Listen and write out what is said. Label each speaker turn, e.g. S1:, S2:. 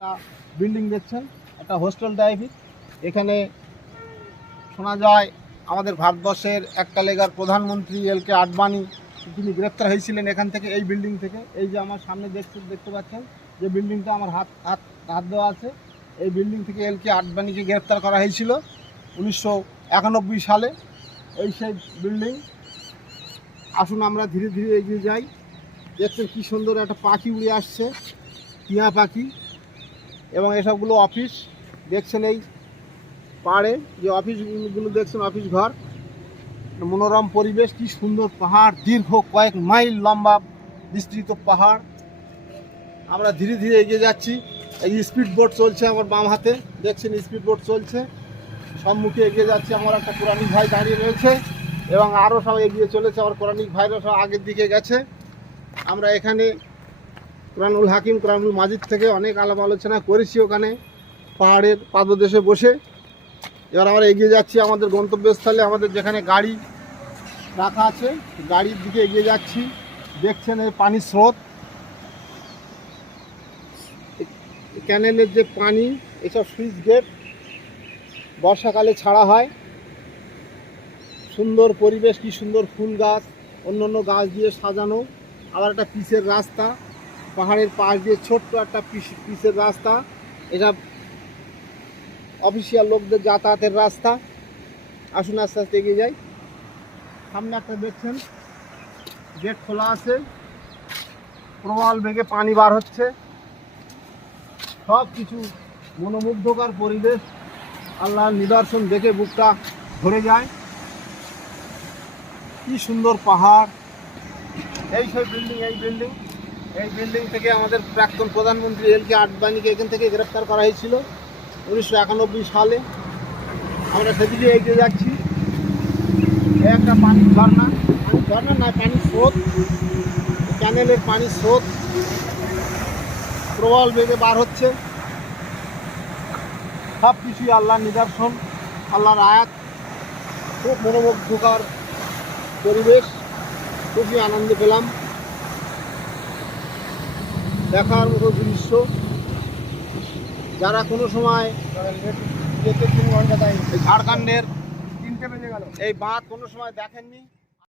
S1: একটা বিল্ডিং দেখছেন, একটা হোস্টেল টাইপের এখানে শোনা যায়, আমাদের ভারতবর্ষের এককালেগার প্রধানমন্ত্রী এল কে আডবাণী, তিনি গ্রেপ্তার হয়েছিলেন এখান থেকে, এই বিল্ডিং থেকে। এই যে আমার সামনে দেখতে দেখতে পাচ্ছেন, যে বিল্ডিংটা আমার হাত হাত হাত দেওয়া আছে, এই বিল্ডিং থেকে এল কে আডবাণীকে গ্রেপ্তার করা হয়েছিল উনিশশো একানব্বই সালে। এই সেই বিল্ডিং আসুন আমরা ধীরে ধীরে এগিয়ে যাই। দেখছেন কি সুন্দর একটা পাখি উড়ে আসছে, টিয়া পাখি। এবং এসবগুলো অফিস দেখছেন এই পাড়ে, যে অফিসগুলো দেখছেন অফিস ঘর। মনোরম পরিবেশ, কি সুন্দর পাহাড়, দীর্ঘ কয়েক মাইল লম্বা বিস্তৃত পাহাড়। আমরা ধীরে ধীরে এগিয়ে যাচ্ছি। এই স্পিড বোট চলছে আমার বাম হাতে। দেখছেন স্পিড বোট চলছে। সম্মুখে এগিয়ে যাচ্ছে আমার একটা পুরানিক ভাই দাঁড়িয়ে রয়েছে এবং আরও সব এগিয়ে চলেছে। আমার পুরানিক ভাইরা সব আগের দিকে গেছে। আমরা এখানে কোরআনুল হাকিম, কোরআনুল মাজিদ থেকে অনেক আলাপ আলোচনা করেছি ওখানে, পাহাড়ের পাদদেশে বসে। এবার আমরা এগিয়ে যাচ্ছি আমাদের গন্তব্যস্থলে, আমাদের যেখানে গাড়ি রাখা আছে, গাড়ির দিকে এগিয়ে যাচ্ছি। দেখছেন এই পানির স্রোত। ক্যানেলের যে পানি, এসব সুইচ গেট বর্ষাকালে ছাড়া হয়। সুন্দর পরিবেশ, কি সুন্দর ফুল গাছ অন্য অন্য গাছ দিয়ে সাজানো। আবার একটা পিচের রাস্তা। পাহাড়ের পাশ দিয়ে ছোট্ট একটা পিস- পিচের রাস্তা। এটা অফিসিয়াল লোকদের যাতায়াতের রাস্তা। আসুন, আস্তে আস্তে এগিয়ে যাই। সামনে একটা দেখছেন, গেট খোলা আছে। প্রবল বেগে পানি বার হচ্ছে। সব কিছু মনোমুগ্ধকর পরিবেশ। আল্লাহর নিদর্শন দেখে বুকটা ভরে যায়। কি সুন্দর পাহাড়। এই সেই বিল্ডিং এই বিল্ডিং এই বিল্ডিং থেকে আমাদের প্রাক্তন প্রধানমন্ত্রী এল কে আডবাণীকে এখান থেকে গ্রেপ্তার করা হয়েছিল উনিশশো একানব্বই সালে। আমরা সেদিকে এগিয়ে যাচ্ছি। একটা পানির ঝর্ণা। ঝর্ণা না পানির স্রোত। ক্যানেলের পানির স্রোত। প্রবল বেগে বার হচ্ছে। সব কিছুই আল্লাহর নিদর্শন, আল্লাহর আয়াত। খুব মনোমুগ্ধকর পরিবেশ। খুবই আনন্দ পেলাম। দেখার মতো দৃশ্য। যারা কোনো সময় ঝাড়খণ্ডের
S2: তিনটে বেজে গেল
S1: এই বাঁধ কোনো সময় দেখেননি।